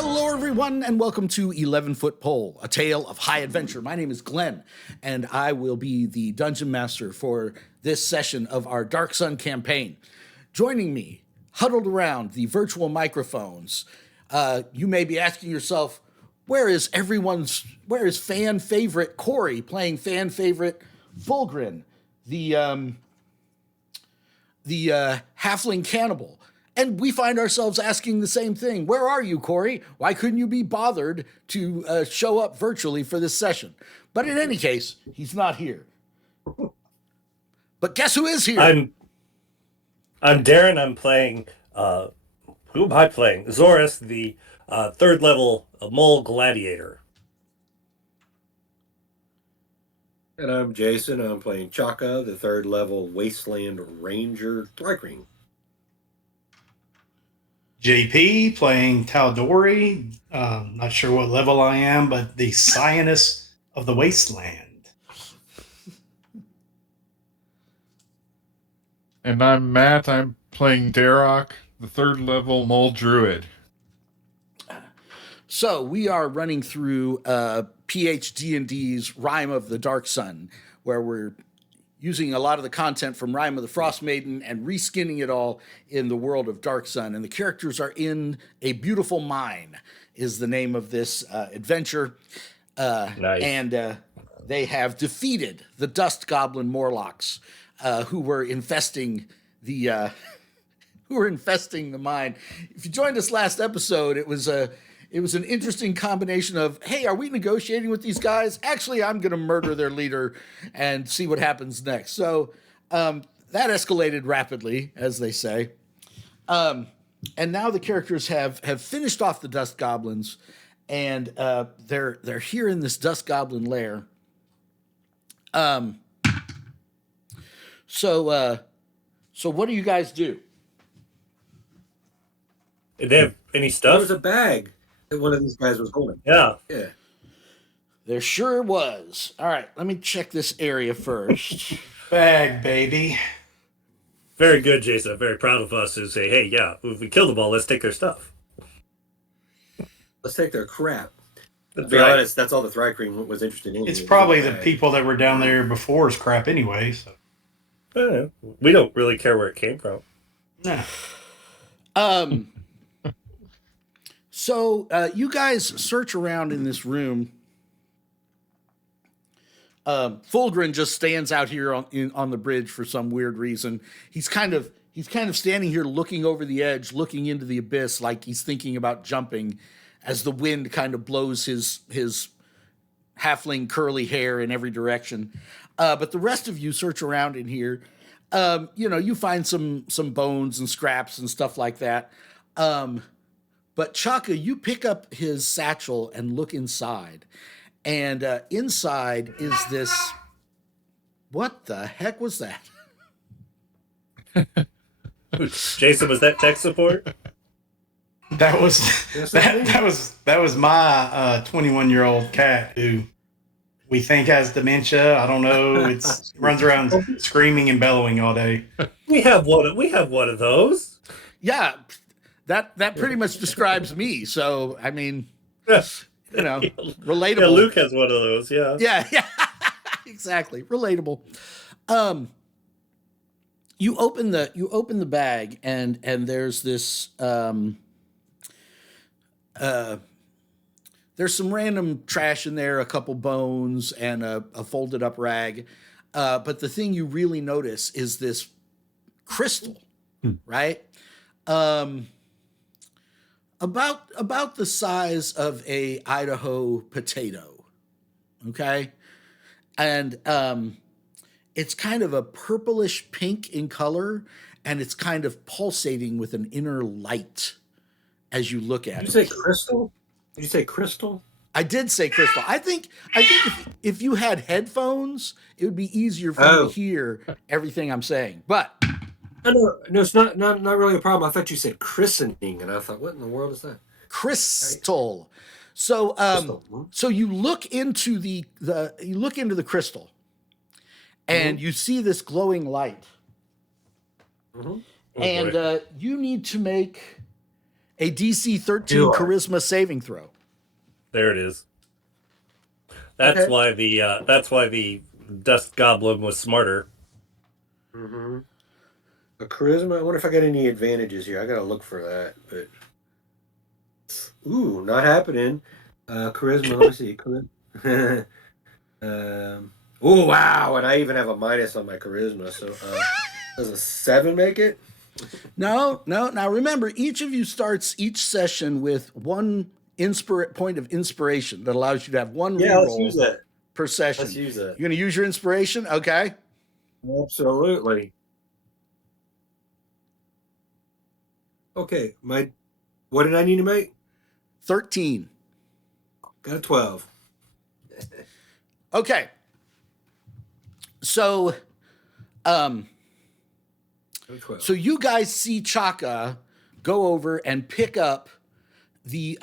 Hello, everyone, and welcome to 11-Foot Pole, a tale of high adventure. My name is Glenn, and I will be the dungeon master for this session of our Dark Sun campaign. Joining me, huddled around the virtual microphones, you may be asking yourself, where is fan favorite Corey playing fan favorite Fulgrin, the halfling cannibal? And we find ourselves asking the same thing. Where are you, Corey? Why couldn't you be bothered to show up virtually for this session? But in any case, he's not here. But guess who is here? I'm Darren. I'm playing. Who am I playing? Zorus, the third level mole gladiator. And I'm Jason. I'm playing Chaka, the third level wasteland ranger Thrycring. JP playing Taldori. Not sure what level I am, but the Scientist of the Wasteland. And I'm Matt. I'm playing Darrock, the third level mole druid. So we are running through PhD&D's Rime of the Dark Sun, where we're using a lot of the content from Rime of the Frost Maiden and reskinning it all in the world of Dark Sun. And the characters are in a beautiful mine, is the name of this adventure. Nice. And they have defeated the Dust Goblin Morlocks, who were infesting the mine. If you joined us last episode, it was an interesting combination of, hey, are we negotiating with these guys? Actually, I'm going to murder their leader and see what happens next. So that escalated rapidly, as they say. And now the characters have finished off the Dust Goblins, and they're here in this Dust Goblin lair. So what do you guys do? Did they have any There stuff? was a bag that one of these guys was holding. Yeah. Yeah. There sure was. All right, let me check this area first. Bag, baby. Very good, Jason. I'm very proud of us to say, hey, yeah, if we kill them all, let's take their stuff. Let's take their crap. To That's be right. honest, that's all the Thrycring was interested in. It's was probably the the bag. people that were down there before's crap anyway. So We don't really care where it came from. nah. So you guys search around in this room. Fulgrin just stands out here on the bridge for some weird reason. He's kind of standing here looking over the edge, looking into the abyss, like he's thinking about jumping, as the wind kind of blows his halfling curly hair in every direction. But the rest of you search around in here. You find some bones and scraps and stuff like that. But Chaka, you pick up his satchel and look inside. And inside is this... What the heck was that? Jason, was that tech support? That was Yes, that was my 21-year-old cat who we think has dementia. I don't know. It's runs around screaming and bellowing all day. We have one of those. Yeah, that pretty much describes me. So, I mean, Yeah. relatable. Yeah, Luke has one of those, yeah. Yeah, exactly. Relatable. You open the bag and there's this there's some random trash in there, a couple bones and a folded up rag. But the thing you really notice is this crystal, right? About the size of a Idaho potato, okay? And it's kind of a purplish pink in color, and it's kind of pulsating with an inner light as you look at Did it. you say crystal? Did you say crystal? I did say crystal. I think if you had headphones, it would be easier for you to hear everything I'm saying. But No, it's not really a problem. I thought you said christening, and I thought, what in the world is that? crystal. So Crystal. so you look into the crystal, and you see this glowing light. Mm-hmm. And you need to make a DC 13 Do I? charisma saving throw. There it is. That's Okay. why the dust goblin was smarter. Mm-hmm. A charisma. I wonder if I got any advantages here. I gotta look for that. But not happening. Charisma. Let me see. Oh wow! And I even have a minus on my charisma. So does a 7 make it? No. Now remember, each of you starts each session with one point of inspiration that allows you to have one Yeah, let's reroll use that. per session. Let's use that. You're going to use your inspiration? Okay. Absolutely. Okay, what did I need to make? 13. Got a 12. Okay. So, Got a 12. so you guys see Chaka go over and pick up the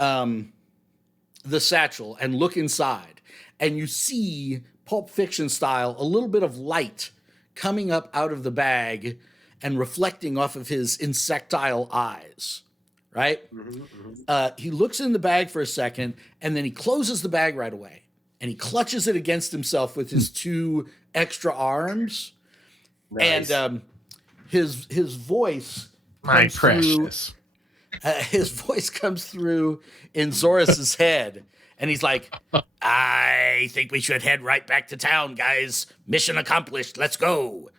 satchel and look inside, and you see Pulp Fiction style a little bit of light coming up out of the bag and reflecting off of his insectile eyes. Right? He looks in the bag for a second, and then he closes the bag right away, and he clutches it against himself with his 2 extra arms. Nice. And his voice My comes through. precious. His voice comes through in Zoras's head, and he's like, "I think we should head right back to town, guys. Mission accomplished. Let's go."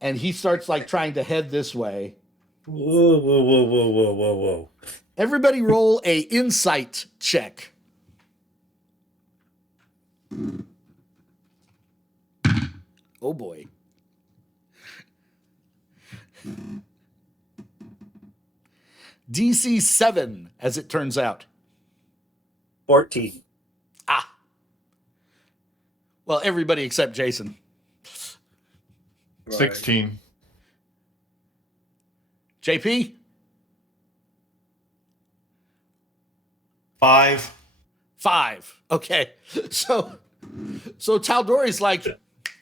And he starts like trying to head this way. Whoa. Everybody roll a insight check. Oh boy. DC 7, as it turns out. 14. Ah. Well, everybody except Jason. 16. JP? 5. 5. Okay. So Taldori's like,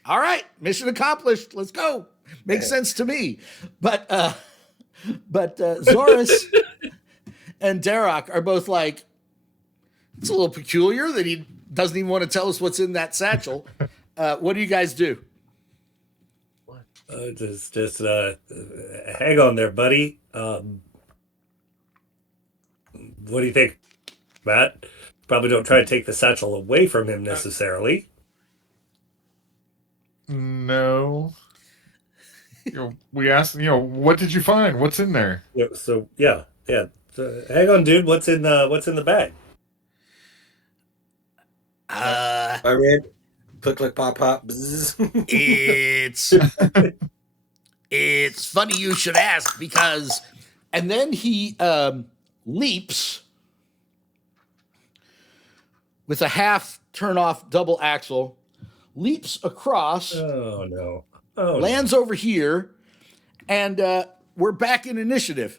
all right, mission accomplished. Let's go. Makes sense to me. But Zoras and Darok are both like, it's a little peculiar that he doesn't even want to tell us what's in that satchel. What do you guys do? Just hang on there, buddy. What do you think, Matt? Probably don't try to take the satchel away from him necessarily. No. We asked, what did you find? What's in there? Yeah, so hang on, dude. What's in the bag? I read click click pop pop. It's funny you should ask because, and then he leaps with a half turn off double axle, leaps across, Oh no! lands over here, and we're back in initiative.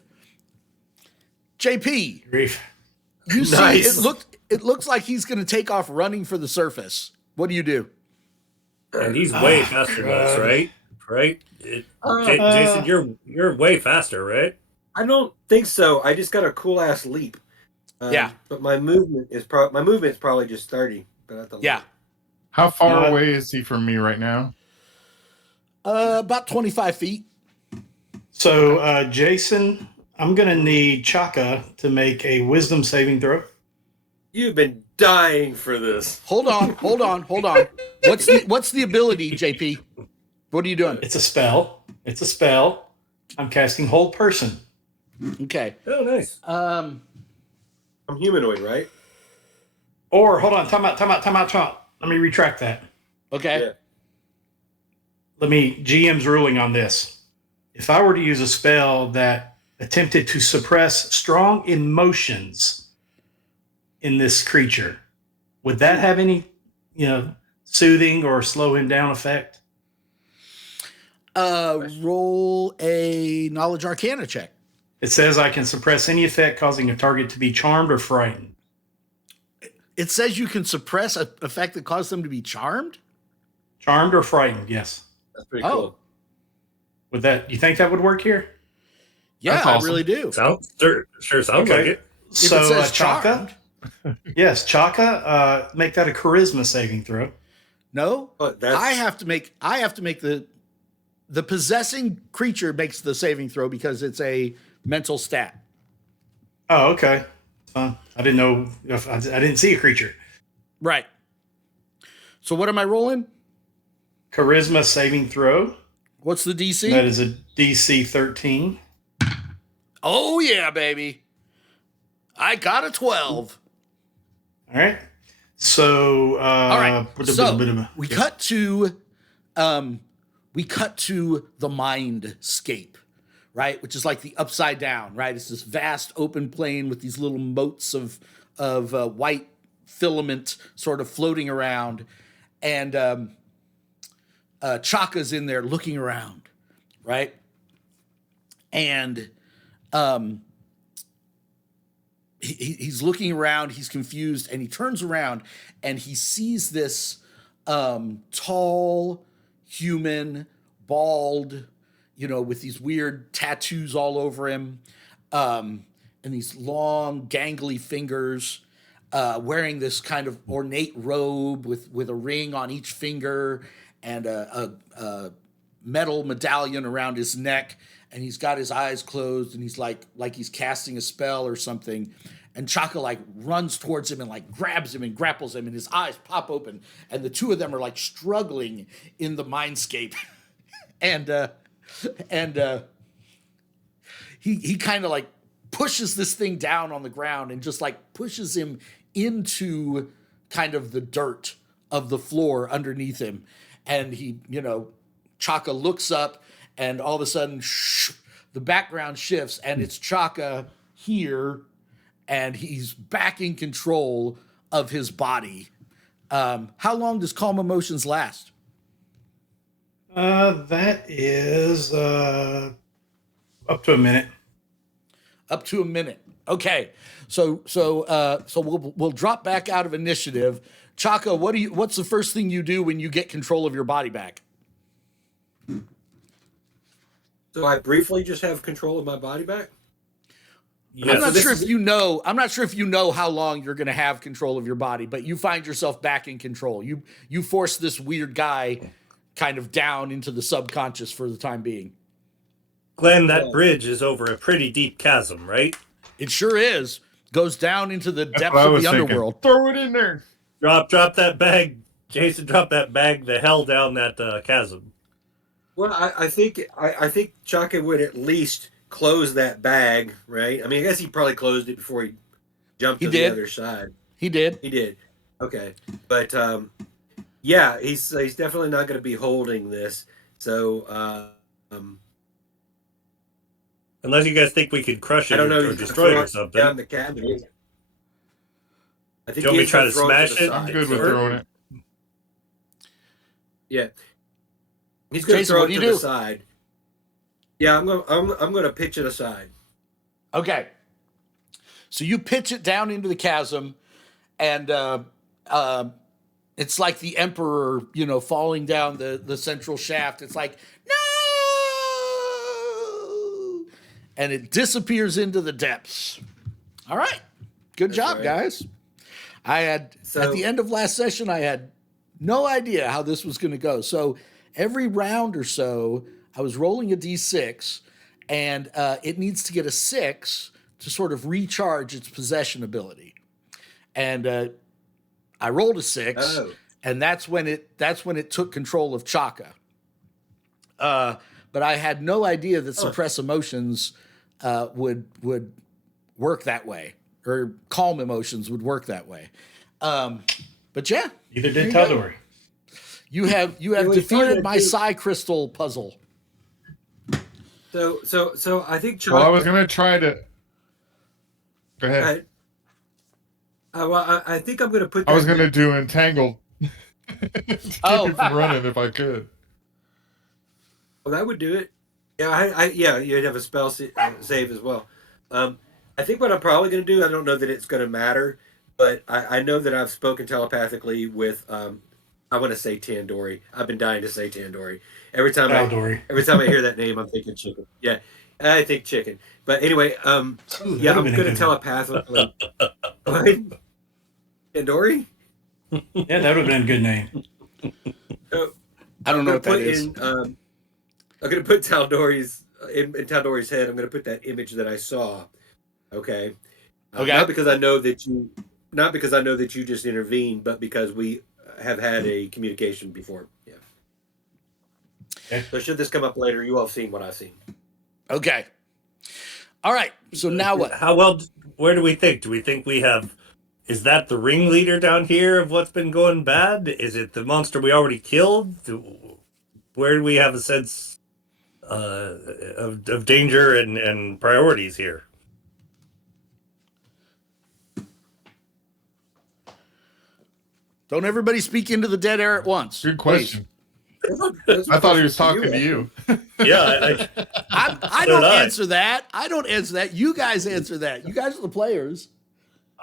JP, Grief. you see Nice. it looks like he's going to take off running for the surface. What do you do? And he's way faster than us, right? Right? Jason, you're way faster, right? I don't think so. I just got a cool ass leap. Yeah. But my movement is probably just 30. But I have to Yeah. look. How far away is he from me right now? About 25 feet. So, Jason, I'm going to need Chaka to make a wisdom saving throw. You've been dying for this. Hold on. What's the ability, JP? What are you doing? It's a spell. I'm casting Hold Person. Okay. Oh, nice. I'm humanoid, right? Or, hold on, time out. Let me retract that. Okay. Yeah. GM's ruling on this. If I were to use a spell that attempted to suppress strong emotions in this creature, would that have any, soothing or slow him down effect? Roll a knowledge arcana check. It says I can suppress any effect causing a target to be charmed or frightened. It says you can suppress an effect that causes them to be charmed. Charmed or frightened, yes. That's pretty Oh. cool. Would that? You think that would work here? Yeah, That's I awesome. really do. Sure sounds like it. If it says Chaka, yes, Chaka, make that a charisma saving throw. No, But that's I have to make the possessing creature makes the saving throw because it's a mental stat. Oh, okay. Fine. I didn't know if I didn't see a creature. Right. So what am I rolling? Charisma saving throw. What's the DC? That is a DC 13. Oh yeah, baby. I got a 12. All right. So, All right. So we cut to the mindscape, right? Which is like the upside down, right? It's this vast open plain with these little motes of white filament sort of floating around, and Chaka's in there looking around, right? And he's looking around, he's confused, and he turns around and he sees this tall human, bald, with these weird tattoos all over him, and these long, gangly fingers, wearing this kind of ornate robe with a ring on each finger and a metal medallion around his neck, and he's got his eyes closed, and he's like he's casting a spell or something. And Chaka like runs towards him and like grabs him and grapples him, and his eyes pop open, and the two of them are like struggling in the mindscape. and he kind of like pushes this thing down on the ground and just like pushes him into kind of the dirt of the floor underneath him. And he, Chaka looks up, and all of a sudden, the background shifts, and it's Chaka here, and he's back in control of his body. How long does calm emotions last? That is up to a minute. Up to a minute. Okay, so we'll drop back out of initiative. Chaka, what's the first thing you do when you get control of your body back? so I briefly just have control of my body back. Yeah, I'm not so sure this if you know. I'm not sure if you know how long you're going to have control of your body, but you find yourself back in control. You force this weird guy kind of down into the subconscious for the time being. Glenn, that bridge is over a pretty deep chasm, right? It sure is. Goes down into the That's depths what I of was the thinking. underworld. Throw it in there. Drop that bag, Jason. Drop that bag the hell down that chasm. Well, I think Chaka would at least close that bag, right? I mean, I guess he probably closed it before he jumped He to did. the other side. He did. He did. Okay, but yeah, he's definitely not going to be holding this. So Unless you guys think we could crush I it don't know. or destroy it or something. Down the cabinet. I think Do you want me to he's try gonna to throw smash the it? I'm side. good with So- throwing it. Yeah, he's going to Jason, throw what it do to you the do? side. Yeah, I'm going to pitch it aside. Okay. So you pitch it down into the chasm, and it's like the Emperor, falling down the central shaft. It's like, no! And it disappears into the depths. All right. Good job, right. guys. At the end of last session, I had no idea how this was going to go. So every round or so, I was rolling a d6, and it needs to get a 6 to sort of recharge its possession ability. And I rolled a 6, Oh. and that's when it took control of Chaka. But I had no idea that suppress emotions would work that way, or calm emotions would work that way. But yeah, Neither did Taldori. you have was defeated funny my too. psi crystal puzzle. So I think Chaka. Well, I was gonna try to. Go ahead. Go ahead. Well, I think I'm going to put. I was that- gonna do entangled. To keep Oh. it from running if I could. Well, that would do it. Yeah, yeah, you'd have a spell save as well. I think what I'm probably going to do, I don't know that it's going to matter, but I know that I've spoken telepathically with, I want to say Tandoori. I've been dying to say Tandoori. Every time I Taldori. hear that name, I'm thinking chicken. Yeah. I think chicken. But anyway, Ooh, yeah, that'd I'm been a going to good telepathically. What? Tandoori? one. Yeah, that would have been a good name. So, I don't know what that put is. in. I'm going to put Tal'Dori's in Tal'Dori's head. I'm going to put that image that I saw. Okay. Okay. Not because I know that you just intervened, but because we have had a communication before. Yeah. Okay. So should this come up later, you all have seen what I've seen. Okay. All right. So now what? How well? Where do we think? Do we think we have? Is that the ringleader down here of what's been going bad? Is it the monster we already killed? Where do we have a sense of danger and priorities here? Don't everybody speak into the dead air at once. Good please. question. I thought he was talking to you. Yeah, I don't answer that. I don't answer that. You guys answer that. You guys are the players.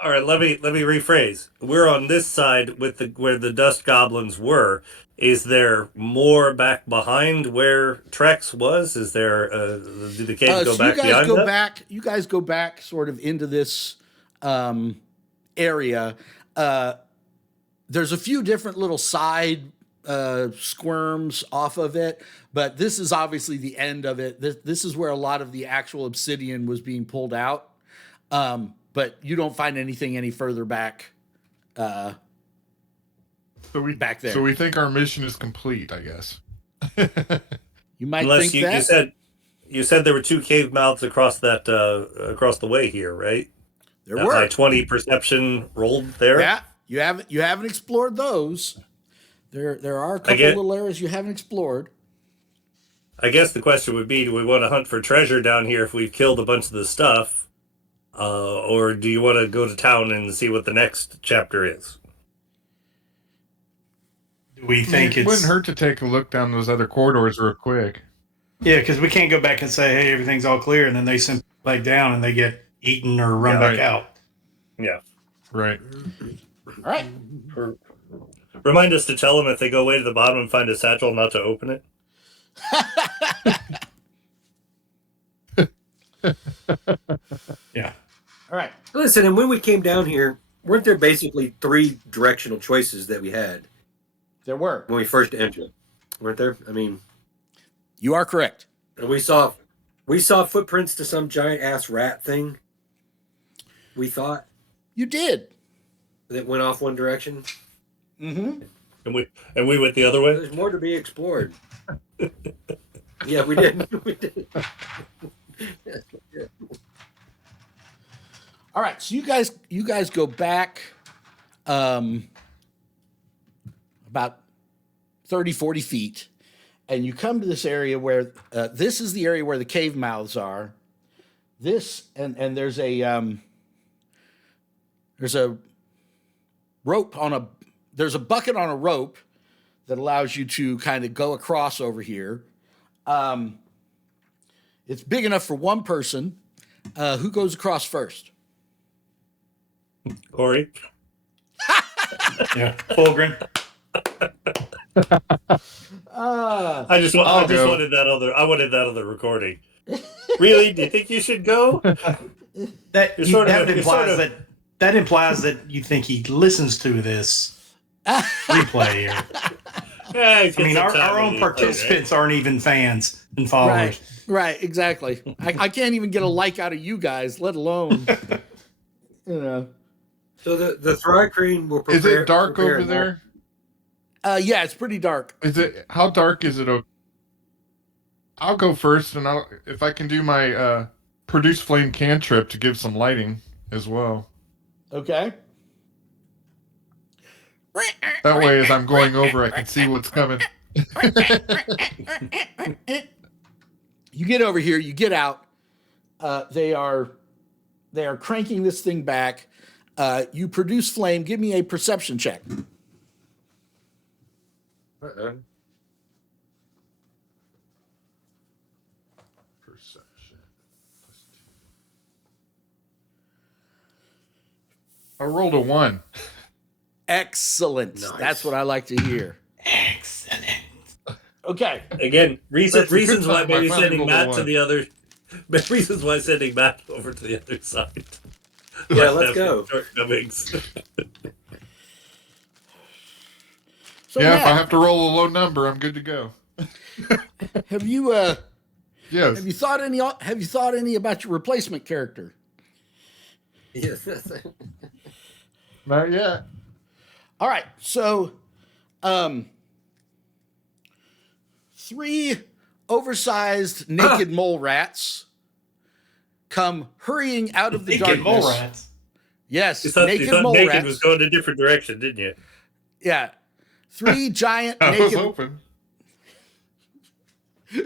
all right. Let me rephrase. We're on this side with where the dust goblins were. Is there more back behind where Trex was? Is there? Do the caves go So back you guys behind go that? back. You guys go back, sort of into this area. There's a few different little side squirms off of it, but this is obviously the end of it. This is where a lot of the actual obsidian was being pulled out. But you don't find anything any further back. So we Back there. So we think our mission is complete, I guess. You might Unless think that. you said there were two cave mouths across that across the way here, right? There That were. high 20 perception rolled there. Yeah, you haven't explored those. There are a couple little areas you haven't explored. I guess the question would be: do we want to hunt for treasure down here if we've killed a bunch of the stuff, or do you want to go to town and see what the next chapter is? Do we think it it's... wouldn't hurt to take a look down those other corridors real quick. Yeah, because we can't go back and say, hey, everything's all clear, and then they simply back down and they get eaten or run back out. Yeah. Right. All right. Remind us to tell them if they go way to the bottom and find a satchel, not to open it. Yeah. All right. Listen, and when we came down here, weren't there basically 3 directional choices that we had There were. when we first entered? Weren't there? I mean, You are correct. and we saw footprints to some giant ass rat thing. We thought You did. that went off one direction. Mm-hmm. And we went the other way. There's more to be explored. Yeah, we did. We did. All right. So you guys go back about 30, 40 feet, and you come to this area where this is the area where the cave mouths are. This and there's a rope on a there's a bucket on a rope that allows you to kind of go across over here. It's big enough for one person. Who goes across first? Corey. Yeah. Fulgrin. I just wanted that other. I wanted that other recording. Really? Do you think you should go? That implies that you think he listens to this replay. Yeah, I mean, our own participants aren't even fans and followers. Right, exactly. I can't even get a like out of you guys, let alone, you know. So the Thrycreen will prepare. Is it dark prepare over there? Yeah, it's pretty dark. How dark is it? I'll go first, and if I can do my produce flame cantrip to give some lighting as well. Okay. That way, as I'm going over, I can see what's coming. You get over here, you get out. They are cranking this thing back. You produce flame. Give me a perception check. Perception. I rolled a 1. Excellent. Nice. That's what I like to hear. Excellent. Okay. Again, That's a good reasons why time. I maybe finally sending rolled a Matt to 1. the other reasons why sending Matt over to the other side. Yeah, let's go. Shortcomings. So Yeah, if I Matt, have to roll a low number, I'm good to go. have you Yes. have you thought any about your replacement character? Yes. Not yet. All right, so 3 oversized naked mole rats come hurrying out of the Naked darkness. mole rats. Yes, You thought naked mole naked rats. was going a different direction, didn't you? Yeah, 3 giant I was naked, hoping.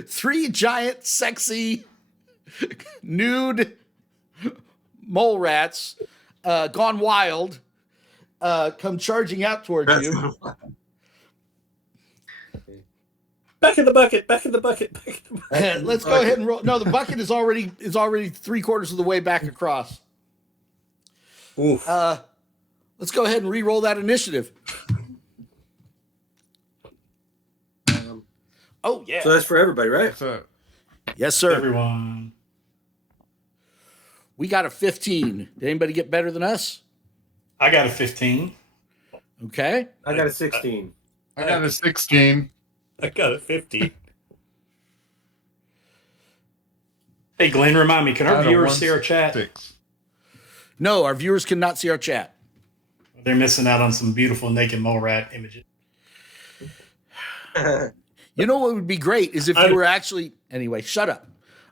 3 giant sexy nude mole rats gone wild come charging out towards you. Back in the bucket. Back in the bucket. Back in the bucket. Let's go ahead and roll. No, the bucket is already 3/4 of the way back across. Oof. Let's go ahead and re-roll that initiative. Oh yeah, So that's for everybody, right? So, yes sir. Everyone. We got a 15. Did anybody get better than us? I got a 15. Okay. I got a 16. I got a 16. I got a 50. Hey, Glenn, remind me, can I our had a viewers see our chat? 6. No, our viewers cannot see our chat. They're missing out on some beautiful naked mole rat images. You know what would be great is if you were actually. Anyway, shut up.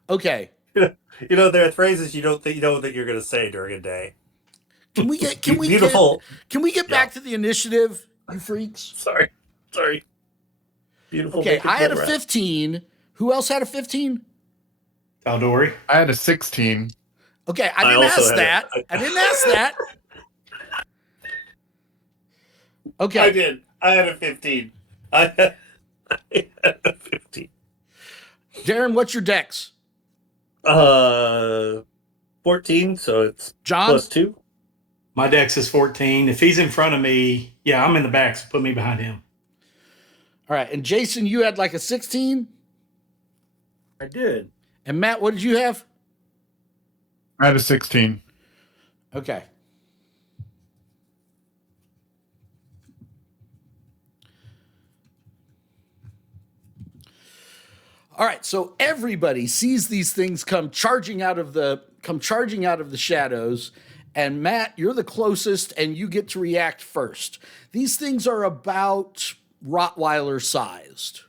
Okay. There are phrases you don't know that you're going to say during a day. Can we get Beautiful. Can we get back to the initiative, you freaks? Sorry. Beautiful. Okay, naked I had a mole rat. 15. Who else had a 15? Taldori. I had a 16. Okay, I I didn't also ask had that. a- I didn't ask that. I Okay. did. I had a 15. I had a 15. Darren, what's your dex? 14, so it's John? +2. My dex is 14. If he's in front of me, yeah, I'm in the back, so put me behind him. All right, and Jason, you had like a 16? I did. And Matt, what did you have? I had a 16. Okay. All right, so everybody sees these things come charging out of the shadows, and Matt, you're the closest and you get to react first. These things are about Rottweiler sized.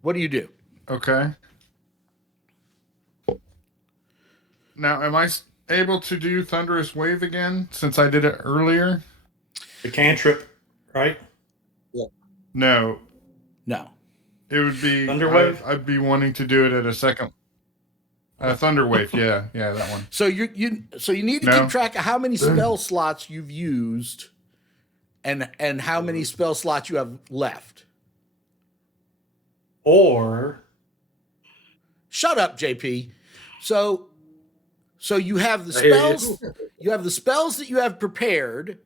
What do you do? Okay. Now, am I able to do Thunderous Wave again since I did it earlier? The cantrip, right? No. No. It would be Thunder Wave? I'd be wanting to do it at a second. Thunder Wave, yeah, that one. So you need to keep track of how many spell slots you've used and how many spell slots you have left. Or Shut up, JP. So you have the I hear you. spells. You have the spells that you have prepared,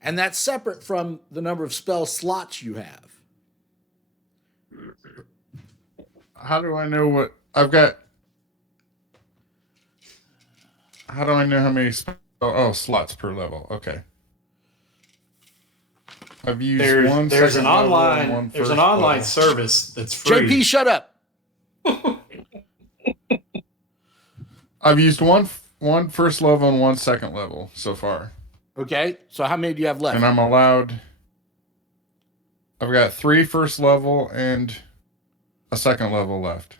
and that's separate from the number of spell slots you have. How do I know what I've got? How do I know how many slots per level? Okay. I've used one. there's an second level and online one there's first an online level. service that's free. JP, shut up. I've used one first level and one second level so far, Okay, so how many do you have left? and I'm allowed. I've got 3 first level and a second level left.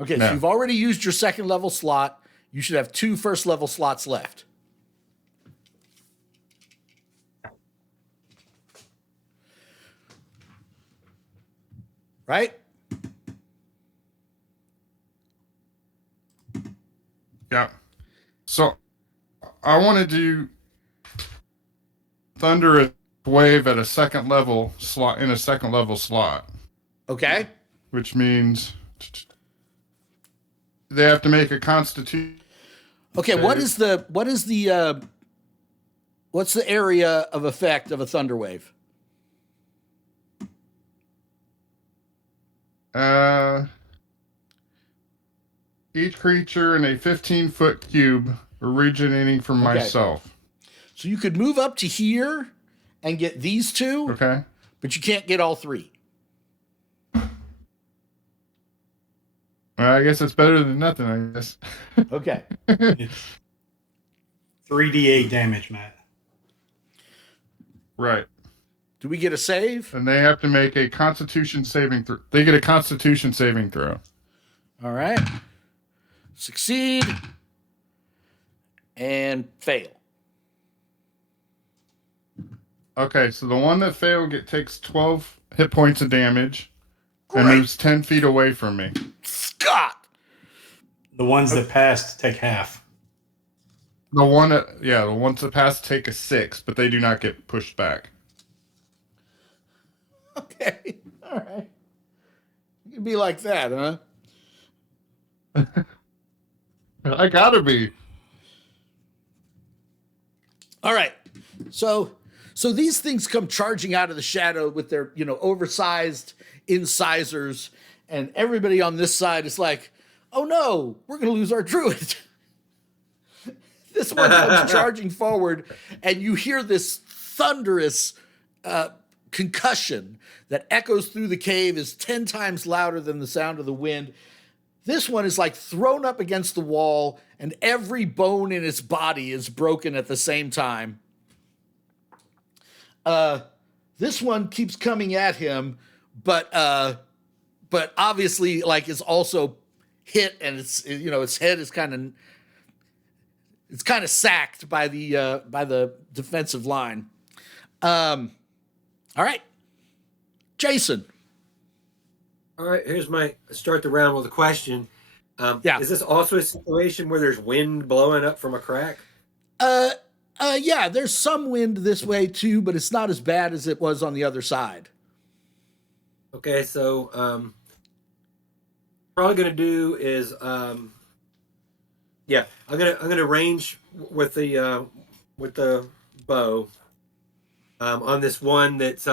Okay, No. so you've already used your second level slot. You should have 2 first level slots left. Right? Yeah. So I want to do Thunderous Wave at a second level slot in a second level slot, Okay. which means they have to make a Constitution. Okay, what's the area of effect of a thunder wave? each creature in a 15-foot cube originating from Okay. myself. So you could move up to here and get these two, Okay. but you can't get all three. Well, I guess it's better than nothing, I guess. Okay. It's 3d8 damage, Matt. Right. Do we get a save? And they have to make a Constitution saving throw. They get a Constitution saving throw. All right. Succeed and fail. Okay, so the one that failed takes 12 hit points of damage and Great. moves 10 feet away from me. Scott. The ones that passed take half. The ones that pass take a 6, but they do not get pushed back. Okay. All right. You can be like that, huh? I gotta be. All right. So these things come charging out of the shadow with their, oversized incisors, and everybody on this side is like, "Oh no, we're going to lose our druid." This one comes charging forward, and you hear this thunderous concussion that echoes through the cave, is 10 times louder than the sound of the wind. This one is like thrown up against the wall, and every bone in its body is broken at the same time. This one keeps coming at him, but obviously is also hit, and its head is kind of sacked by the defensive line. All right, Jason. All right, start the round with a question. Yeah. Is this also a situation where there's wind blowing up from a crack? Yeah, there's some wind this way too, but it's not as bad as it was on the other side. Okay, so probably gonna do is I'm gonna range with the bow on this one that's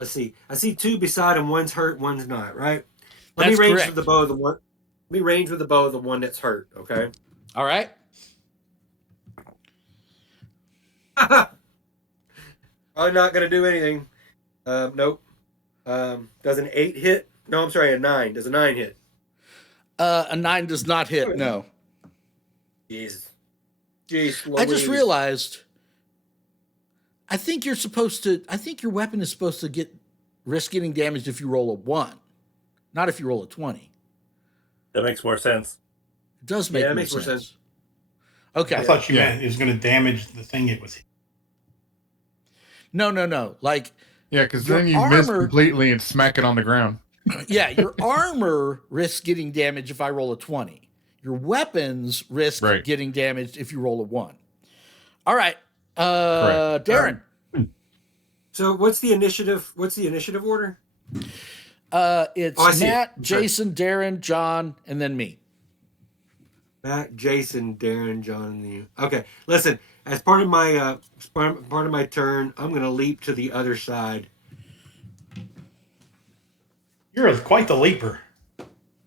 let's see. I see two beside him. One's hurt, one's not. Right. Let me range with the bow of the one. Let me range with the bow of the one that's hurt. Okay. All right. Probably not gonna do anything. Nope. Does an 8 hit? No, I'm sorry, a 9. Does a 9 hit? A 9 does not hit. No. Jeez. I just realized. I think your weapon is supposed to risk getting damaged if you roll a 1, not if you roll a 20. That makes more sense. It does make more sense. Okay. I thought you meant it was going to damage the thing it was. No. Yeah, because then you armor, miss completely and smack it on the ground. Yeah, your armor risks getting damaged if I roll a 20. Your weapons risk getting damaged if you roll a 1. All right. Darren. So what's the initiative order? It's Matt, Jason, Darren, John, and then me. Matt, Jason, Darren, John, and you. Okay, listen. As part of my turn, I'm going to leap to the other side. You're quite the leaper.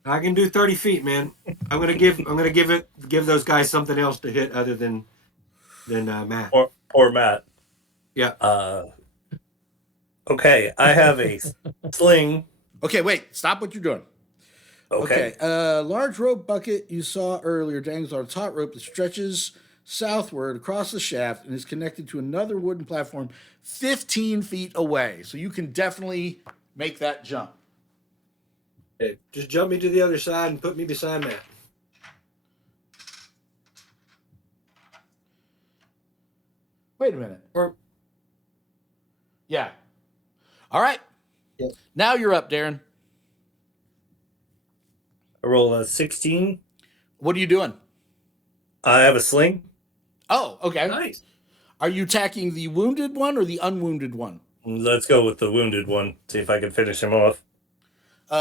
I can do 30 feet, man. I'm going to give those guys something else to hit other than Matt. Poor Matt. Yeah. Okay, I have a sling. Okay, wait. Stop what you're doing. Okay. Large rope bucket you saw earlier dangles on a taut rope that stretches southward across the shaft and is connected to another wooden platform 15 feet away. So you can definitely make that jump. Okay, just jump me to the other side and put me beside Matt. Wait a minute. Yeah. All right. Yeah. Now you're up, Darren. I roll a 16. What are you doing? I have a sling. Oh, okay. Nice. Are you attacking the wounded one or the unwounded one? Let's go with the wounded one. See if I can finish him off.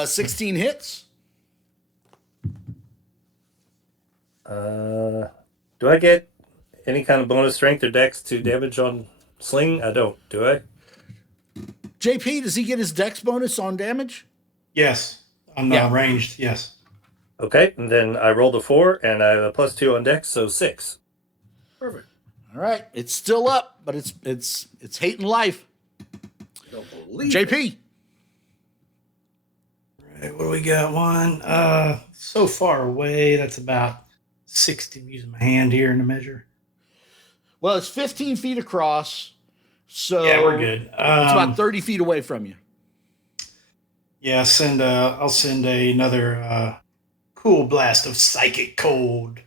16 hits. Do I get any kind of bonus strength or dex to damage on sling? I don't. Do I? JP, does he get his dex bonus on damage? Yes. On Yeah. ranged, yes. Okay, and then I rolled a 4, and I have a +2 on dex, so 6. Perfect. All right, it's still up, but it's hating life. Don't believe it. JP. All right, what do we got? One. So far away. That's about 60. I'm using my hand here in the measure. Well, it's 15 feet across, so Yeah, we're good. It's about 30 feet away from you. Yeah, I'll send another cool blast of psychic cold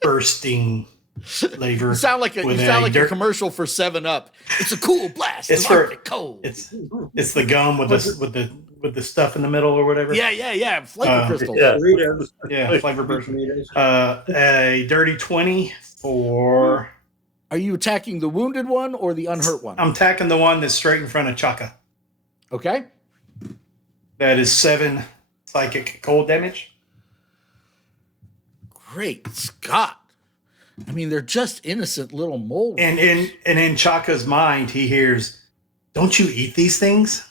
bursting flavor. You sound like a commercial for 7-Up. It's a cool blast. It's of for cold. It's the gum with the stuff in the middle or whatever. Yeah. Flavor crystals. Yeah. Doritos. Yeah, flavor burst. Doritos. A dirty 20 for. Are you attacking the wounded one or the unhurt one? I'm attacking the one that's straight in front of Chaka. Okay. That is 7 psychic cold damage. Great Scott. I mean, they're just innocent little moles. And in Chaka's mind, he hears, "Don't you eat these things?"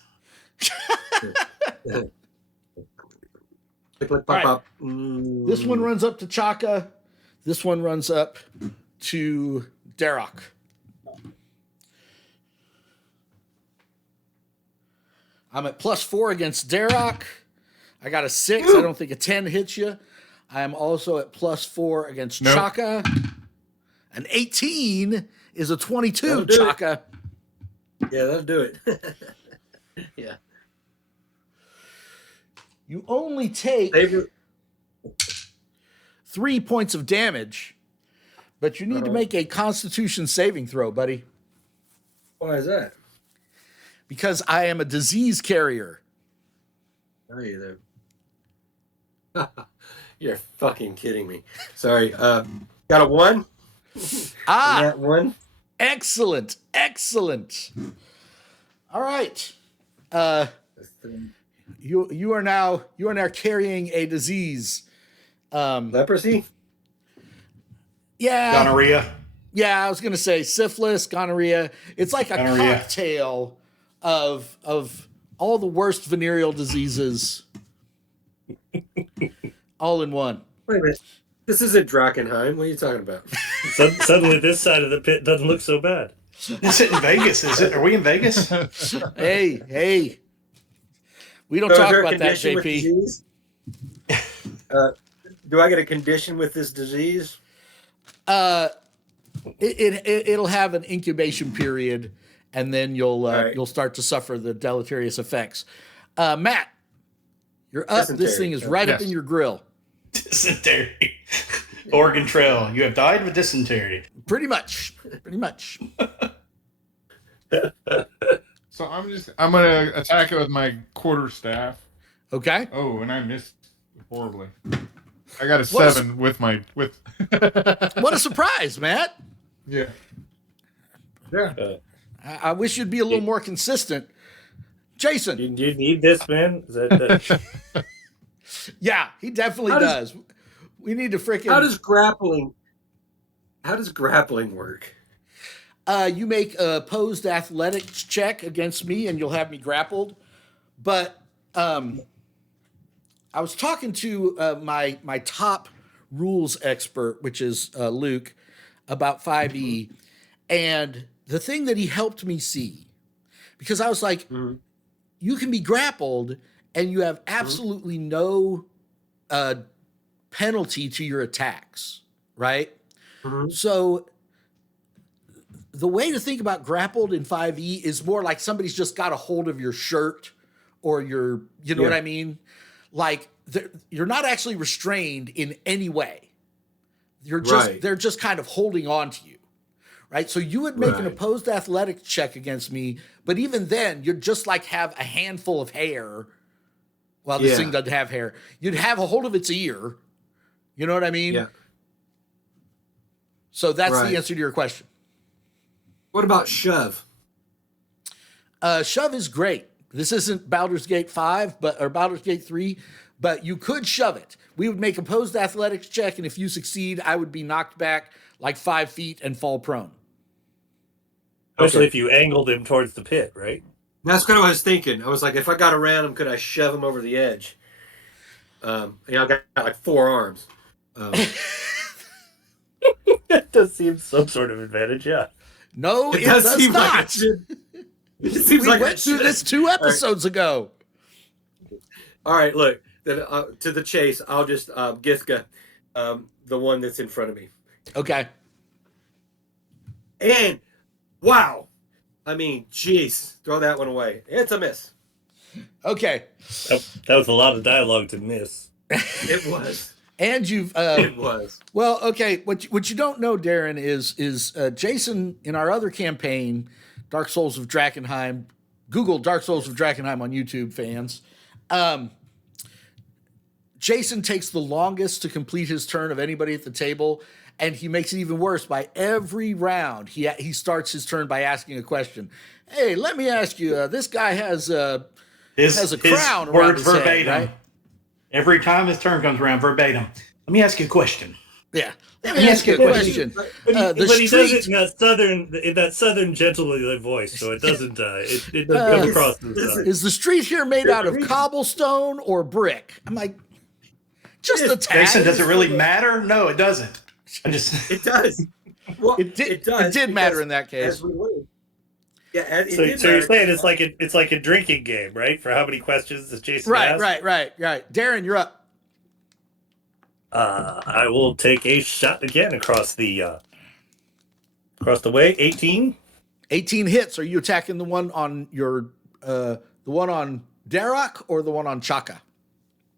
Click, pop, All right. pop. This one runs up to Chaka. This one runs up to Darok. I'm at +4 against Darok. I got a 6. I don't think a 10 hits you. I am also at +4 against Nope. Chaka. An 18 is a 22, That'll do it. Chaka. Yeah, that'll do it. Yeah. You only take Favorite. 3 points of damage, but you need to make a Constitution saving throw, buddy, Why is that? because I am a disease carrier. Are you there? You're fucking kidding me. Sorry. Got a 1? Ah, That 1? excellent. All right. You are now carrying a disease. Leprosy? Yeah. Gonorrhea. Yeah, I was gonna say syphilis, gonorrhea. It's like a Gonorrhea. cocktail of all the worst venereal diseases all in one. Wait a minute. This isn't Drakenheim. What are you talking about? Suddenly, this side of the pit doesn't look so bad. Is it in Vegas? Is it? Are we in Vegas? Hey. We don't So is talk there a about that, condition with JP. disease? Do I get a condition with this disease? It'll have an incubation period, and then right. you'll start to suffer the deleterious effects. Matt, you're up. This Dysentery. thing is right up Yes. in your grill. Dysentery. Oregon Trail. You have died with dysentery. Pretty much. So I'm gonna attack it with my quarterstaff. Okay. Oh, and I missed horribly. I got a What a 7 with. What a surprise, Matt. Yeah. Yeah. I wish you'd be a little more consistent. Jason. Do you need this, man? Is that Yeah, he definitely How does. We need to freaking. How does grappling work? You make a opposed athletics check against me, and you'll have me grappled. But I was talking to my top rules expert, which is Luke, about 5e, and the thing that he helped me see, because I was like, you can be grappled, and you have absolutely no penalty to your attacks, right? So the way to think about grappled in 5e is more like somebody's just got a hold of your shirt or your, you know what I mean? Like you're not actually restrained in any way. You're just, they're just kind of holding on to you, right? So you would make an opposed athletics check against me, but even then you'd just like have a handful of hair. Well, this thing doesn't have hair. You'd have a hold of its ear. You know what I mean? Yeah. So that's the answer to your question. What about shove? Shove is great. This isn't Baldur's Gate 5, or Baldur's Gate 3, but you could shove it. We would make opposed athletics check, and if you succeed, I would be knocked back like 5 feet and fall prone. especially if you angled him towards the pit, right? That's kind of what I was thinking. I was like, if I got around him, could I shove him over the edge? I got like 4 arms. That does seem some sort of advantage, yeah. No, it does does seem like not. it should. It seems We like went it through should. this 2 episodes ago. All right, look. Then to the chase, I'll just Githka, the one that's in front of me. Okay. And wow, I mean, jeez, throw that one away. It's a miss. Okay. That was a lot of dialogue to miss. It was. And you've It was. well, okay. What you don't know, Darren, is Jason in our other campaign, Dark Souls of Drakkenheim. Google Dark Souls of Drakkenheim on YouTube, fans. Jason takes the longest to complete his turn of anybody at the table, and he makes it even worse. By every round, he starts his turn by asking a question. Hey, let me ask you. This guy has a crown around words his head, verbatim. right? Every time his turn comes around, verbatim. Let me ask you a question. Yeah. Let me ask you a question. But he does it in that southern gentlemanly voice, so it doesn't it doesn't come across as Is the street here made out of cobblestone or brick? I'm like, just a tad. Jason, does it really matter? No, it doesn't. It does. Well, It did matter in that case. As we learned. Yeah, so you're saying it's like a drinking game, right? For how many questions does Jason ask? Right. Darren, you're up. I will take a shot again across the way. 18. 18 hits. Are you attacking the one on the one on Darok or the one on Chaka?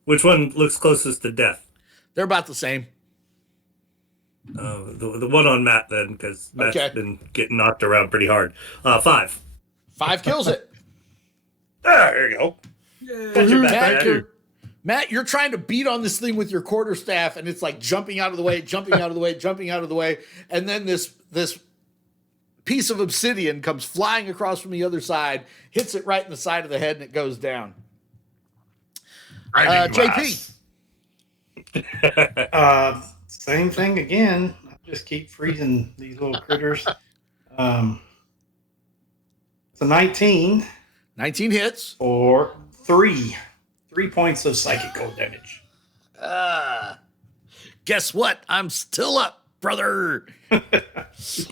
Which one looks closest to death? They're about the same. The one on Matt then, because Matt's been getting knocked around pretty hard. 5. 5 kills it. There you go. Got your back, Matt, you're trying to beat on this thing with your quarterstaff, and it's like jumping out of the way, and then this piece of obsidian comes flying across from the other side, hits it right in the side of the head, and it goes down. JP. Same thing again. I just keep freezing these little critters. It's a 19. 19 hits. Or 3 points of psychic cold damage. Guess what? I'm still up, brother. It's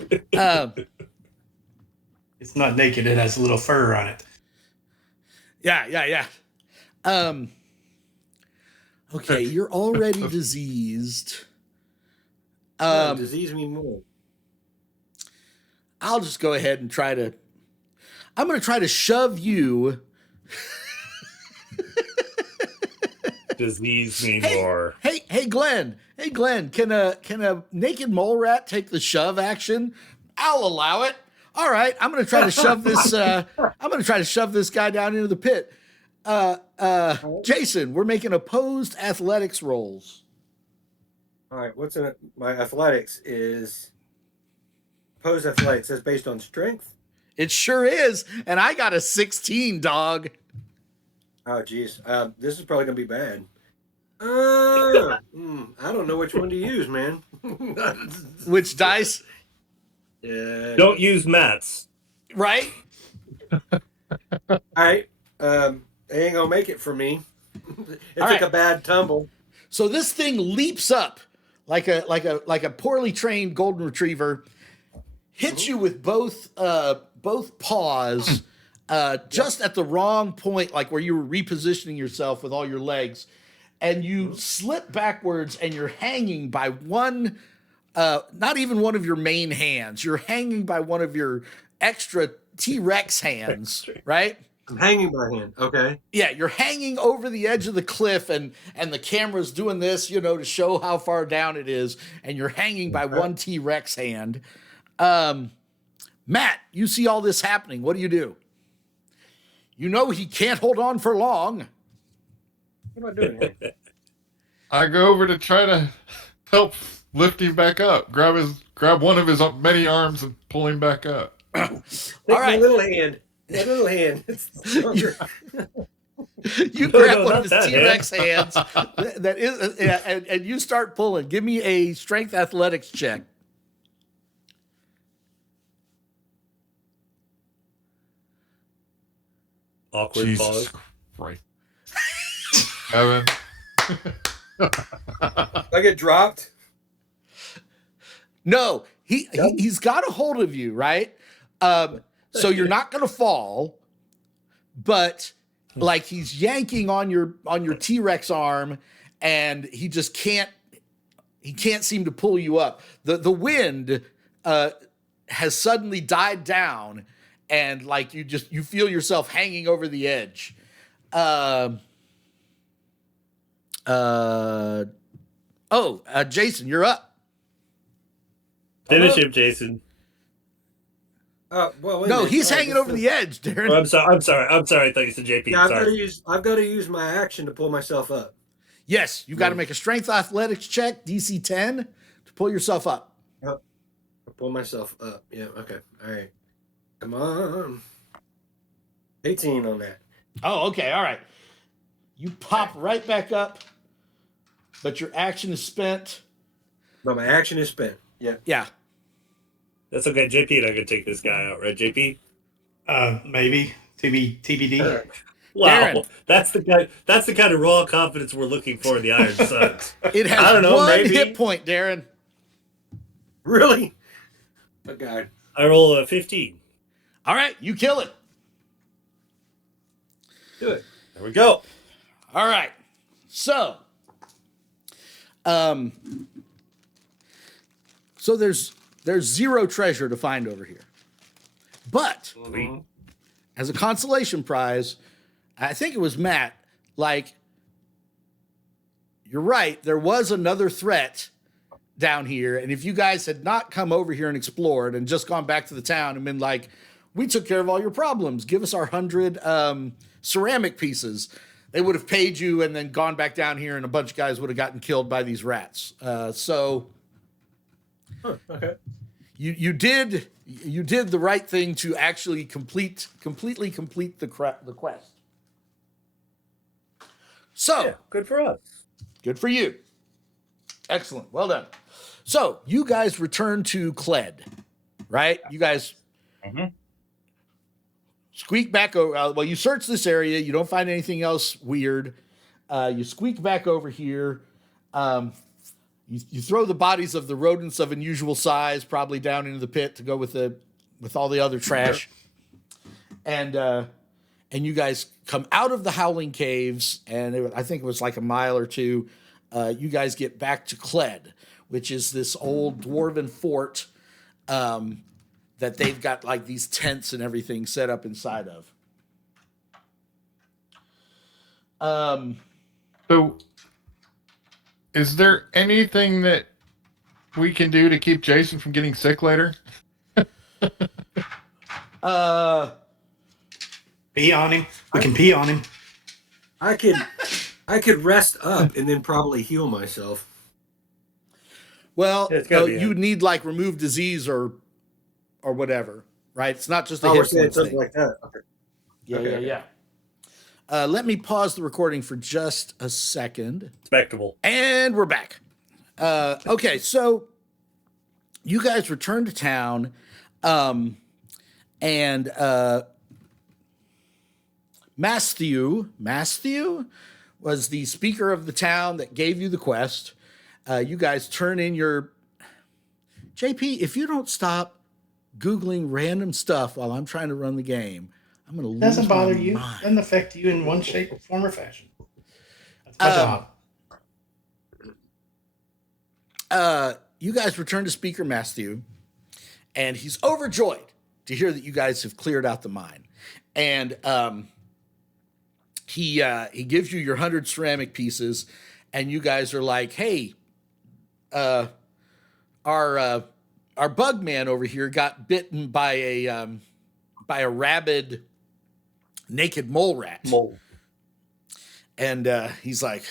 not naked. It has a little fur on it. Yeah. Okay, you're already diseased. Disease me more. I'll just go ahead and I'm going to try to shove you. Disease me more. Hey, Glenn. Can a naked mole rat take the shove action? I'll allow it. All right, I'm going to try to shove this. I'm going to try to shove this guy down into the pit. Jason, we're making opposed athletics rolls. All right, what's in it? My athletics is opposed athletics. That's based on strength. It sure is, and I got a 16, dog. Oh, geez. This is probably going to be bad. I don't know which one to use, man. Which dice? Yeah. Don't use Matt's. Right? All right. It ain't going to make it for me. It took a bad tumble. So this thing leaps up like a poorly trained golden retriever, hits you with both paws just at the wrong point, like where you were repositioning yourself with all your legs, and you slip backwards and you're hanging by one, not even one of your main hands. You're hanging by one of your extra T-Rex hands, right? I'm hanging by hand. Okay. Yeah, you're hanging over the edge of the cliff, and the camera's doing this, to show how far down it is, and you're hanging by one T-Rex hand. Matt, you see all this happening. What do? You know he can't hold on for long. What am I doing here? I go over to try to help lift him back up. Grab one of his many arms and pull him back up. Take all right. My little hand. It's stronger. You grab one of his T-Rex hands that is, and you start pulling. Give me a strength athletics check. Awkward Jesus pause. Christ. Evan. I get dropped. No, he's got a hold of you, right? So you're not gonna fall, but like he's yanking on your T-Rex arm, and he just can't seem to pull you up. The wind has suddenly died down, and like you feel yourself hanging over the edge. Jason, you're up. Finish him, Jason. Well, wait a No, minute. he's hanging over the edge, Darren. Oh, I'm sorry. I thought you said JP. Yeah, Sorry. I've got to use my action to pull myself up. Yes, you got to make a strength athletics check, DC 10, to pull yourself up. Yep. I pull myself up. Yeah. Okay. All right. Come on. 18 on that. Oh, okay, all right. You pop right back up, but your action is spent. But my action is spent. Yeah. Yeah. That's okay. JP and I could take this guy out, right, JP? Maybe TBD. Wow, Darren. that's the kind of raw confidence we're looking for in the Iron Suns. It has I don't know, one maybe. hit point, Darren. Really? Oh God. I roll a 15. All right, you kill it. Do it. There we go. All right. So there's zero treasure to find over here. But as a consolation prize, I think it was Matt, like, you're right, there was another threat down here, and if you guys had not come over here and explored and just gone back to the town and been like, we took care of all your problems, give us our 100 ceramic pieces, they would have paid you and then gone back down here, and a bunch of guys would have gotten killed by these rats. Okay. You did the right thing to actually completely complete the quest. So Yeah, good for us. good for you. Excellent. Well done. So you guys return to Cled, right? You guys squeak back over. Well, you search this area. You don't find anything else weird. You squeak back over here. You throw the bodies of the rodents of unusual size probably down into the pit to go with all the other trash. And you guys come out of the Howling Caves, and I think it was like a mile or two. You guys get back to Cled, which is this old dwarven fort that they've got like these tents and everything set up inside of. So, is there anything that we can do to keep Jason from getting sick later? Pee on him. We can pee on him. I could rest up and then probably heal myself. Well, Yeah, it's gotta be you him. need like remove disease or whatever, right? It's not just a Oh, we're hit saying point something thing. like that. Okay. Okay. Let me pause the recording for just a second. Respectable. And we're back. Okay, so you guys return to town, and Matthew was the speaker of the town that gave you the quest. You guys turn in your... JP, if you don't stop Googling random stuff while I'm trying to run the game, I'm going to lose Doesn't bother my you. mind. Doesn't affect you in one shape, form, or fashion. That's my job. You guys return to Speaker Matthew, and he's overjoyed to hear that you guys have cleared out the mine. And he gives you your 100 ceramic pieces, and you guys are like, hey, our bug man over here got bitten by a rabid naked mole rat. And he's like,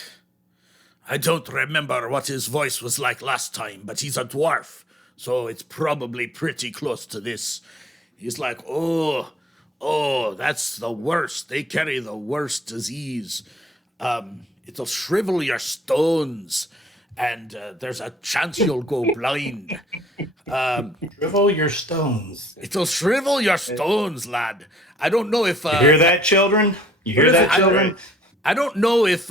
I don't remember what his voice was like last time, but he's a dwarf, so it's probably pretty close to this. He's like, oh, that's the worst. They carry the worst disease. It'll shrivel your stones, and there's a chance you'll go blind. Shrivel your stones. It'll shrivel your stones, lad. I don't know if You hear that, children? You hear that, children? I don't know if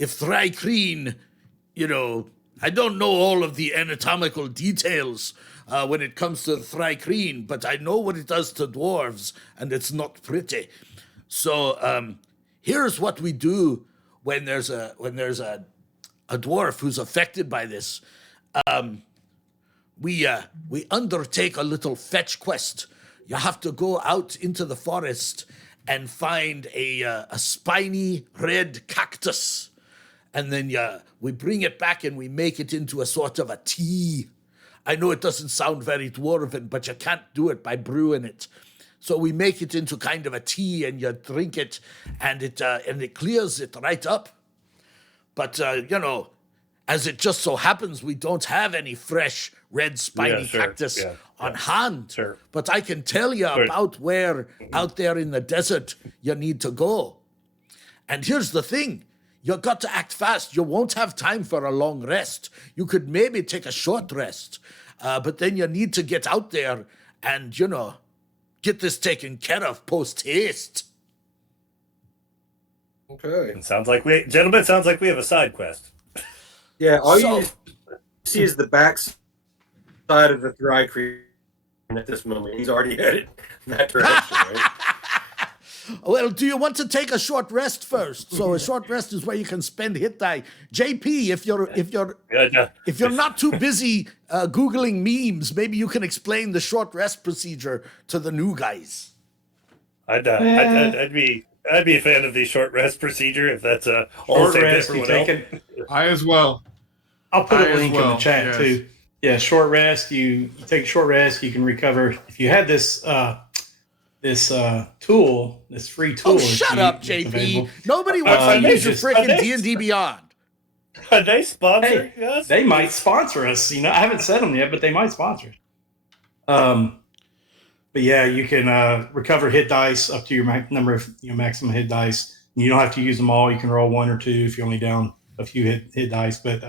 Thrycreen, I don't know all of the anatomical details when it comes to Thrycreen, but I know what it does to dwarves, and it's not pretty. So here's what we do when there's a dwarf who's affected by this. We undertake a little fetch quest. You have to go out into the forest and find a spiny red cactus, and then we bring it back and we make it into a sort of a tea. I know it doesn't sound very dwarven, but you can't do it by brewing it. So we make it into kind of a tea, and you drink it, and it clears it right up. But as it just so happens, we don't have any fresh red spiny cactus on hand. Sure. But I can tell you about where out there in the desert you need to go. And here's the thing. You got to act fast. You won't have time for a long rest. You could maybe take a short rest. But then you need to get out there and, get this taken care of post haste. Okay. It sounds like we have a side quest. Yeah, all you see is the back side of the Thrycreen at this moment. He's already headed in that direction, right? Well, do you want to take a short rest first? So a short rest is where you can spend hit die. JP, if you're not too busy Googling memes, maybe you can explain the short rest procedure to the new guys. I'd be a fan of the short rest procedure if that's all Short the same rest, to you everyone take else. it. I as well. I'll put I a as link in well, the chat yes. too. Yeah, short rest. You take a short rest. You can recover. If you had this tool, this free tool. Oh, shut up, that's JP. available. Nobody wants to use your freaking D&D Beyond. Are they sponsoring us? They might sponsor us. I haven't said them yet, but they might sponsor us. But yeah, you can recover hit dice up to your number of maximum hit dice. And you don't have to use them all. You can roll one or two if you're only down a few hit dice. But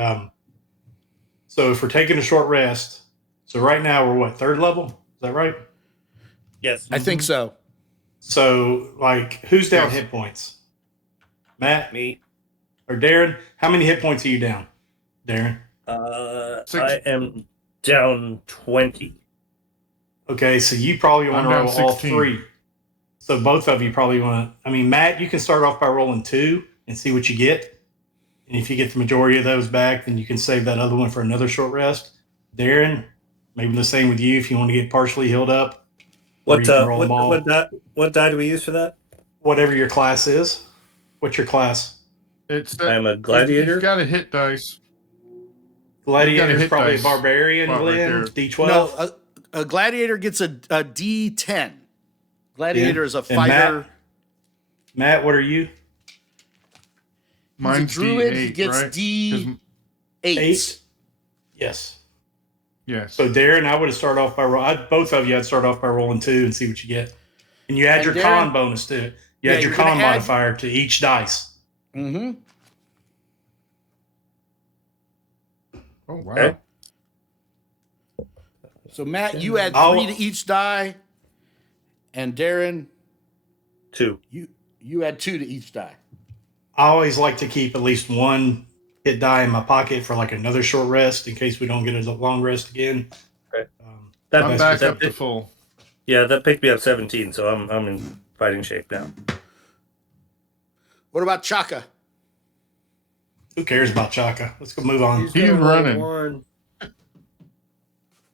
so if we're taking a short rest, so right now we're what, third level? Is that right? Yes. I think so. So who's down Yes. hit points? Matt Me. or Darren? How many hit points are you down, Darren? I am down 20. Okay, so you probably want to I'm roll down all 16. three. So both of you probably want to. I mean, Matt, you can start off by rolling 2 and see what you get. And if you get the majority of those back, then you can save that other one for another short rest. Darren, maybe the same with you if you want to get partially healed up. What you can roll them all. what die do we use for that? Whatever your class is. What's your class? I'm a gladiator. You've got a hit dice. Gladiator is hit probably a dice barbarian, spot right Glenn. there. D12. No, a gladiator gets a D10. Gladiator is a fighter. Matt, what are you? Mine's He's a druid. D8, He gets right? D8. 8. Yes. Yes. So Darren, I would have started off by both of you. I'd start off by rolling 2 and see what you get, and you add And your Darren- con bonus to it. You add your you're gonna con add- modifier to each dice. Mm-hmm. Oh wow. Okay. So Matt, you add I'll- 3 to each die, and Darren, 2. you add 2 to each die. I always like to keep at least one hit die in my pocket for another short rest in case we don't get a long rest again. Okay. I'm That's- back that- up to full. Yeah, that picked me up 17, so I'm in fighting shape now. What about Chaka? Who cares about Chaka? Let's go move on. He's gonna roll running. 1.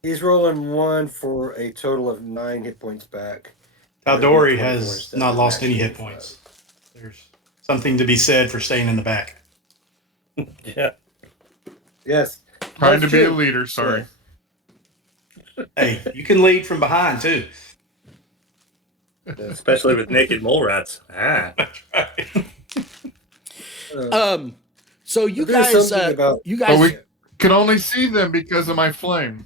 He's rolling 1 for a total of 9 hit points back. Taldori 24 has instead not of lost any maximum hit points. There's something to be said for staying in the back. Yeah. Yes. Trying to That's be a true. leader. Sorry. Hey, you can lead from behind too. Especially with naked mole rats. Ah. So you There's guys, something about- you guys, But we can only see them because of my flame.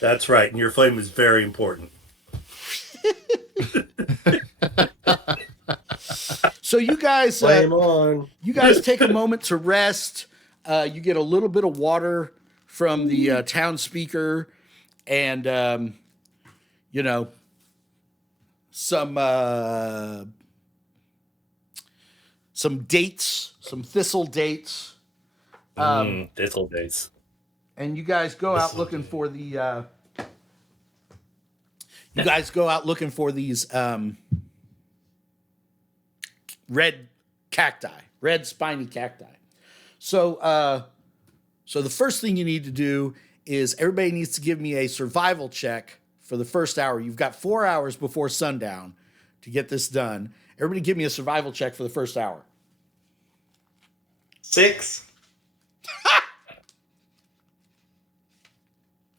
That's right. And your flame is very important. so you guys, Flame on. you guys take a moment to rest. You get a little bit of water from the town speaker, and you know, some dates, some thistle dates. Thistle dates. And you guys go out looking for the you guys go out looking for these red cacti, red spiny cacti. So so the first thing you need to do is everybody needs to give me a survival check for the first hour. You've got 4 hours before sundown to get this done. Everybody give me a survival check for the first hour. 6.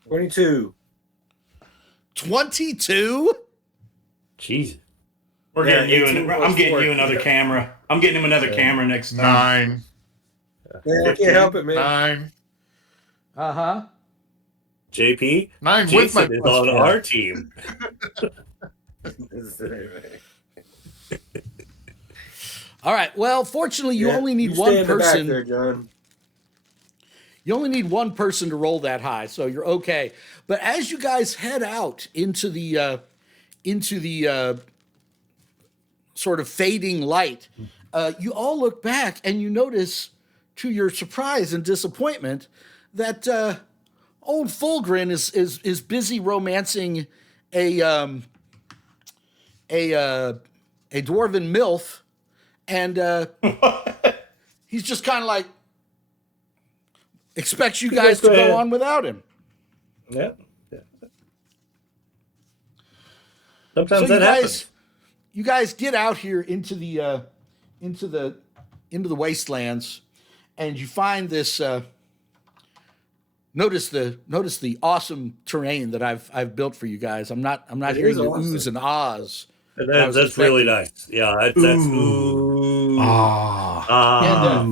22. 22? Jeez. We're Yeah, getting you. 18 I'm plus getting 4. you another camera. I'm getting him another camera next time. 9. Man, I can't help it, man. 9. Uh-huh. JP, 9 with Jason my is plus on 4. our team. All right. Well, fortunately, you Yeah, only need you one stay in the back person. there, John. You only need one person to roll that high, so you're okay. But as you guys head out into the sort of fading light, you all look back and you notice, to your surprise and disappointment, that old Fulgrin is busy romancing a dwarven MILF, and he's just kind of like expects you guys to go on without him. Yeah. So Sometimes that happens. you guys get out here into the wastelands, and you find this. Notice the awesome terrain that I've built for you guys. I'm not It hearing is the awesome. oohs and ahs. I was That's really expecting. nice. Yeah, that's ooh. Ah.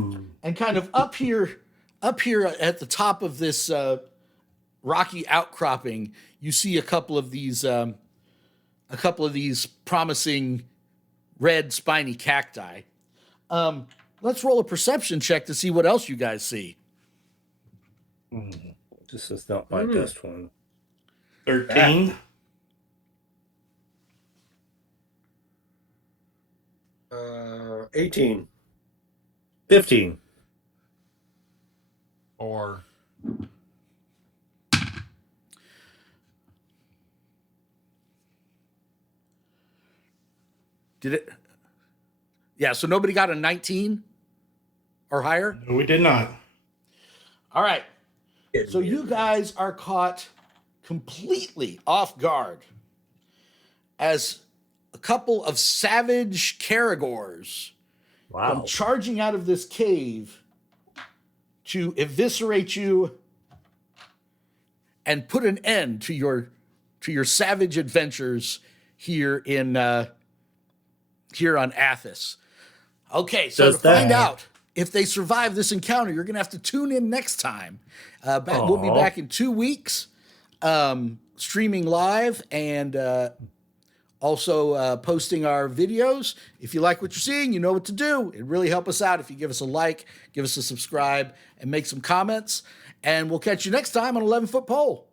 And kind of up here at the top of this rocky outcropping, you see a couple of these promising red spiny cacti. Let's roll a perception check to see what else you guys see. This is not my best one. 13. 18. 15. Or Did it? Yeah, so nobody got a 19 or higher? No, we did not. All right. So you guys are caught completely off guard as a couple of savage Caragors come Wow. charging out of this cave to eviscerate you and put an end to your savage adventures here here on Athas. Okay, so Does to find that- out if they survive this encounter, you're going to have to tune in next time. We'll be Aw. back in 2 weeks, streaming live and also posting our videos. If you like what you're seeing, you know what to do. It really help us out if you give us a like, give us a subscribe, and make some comments. And we'll catch you next time on 11 Foot Pole.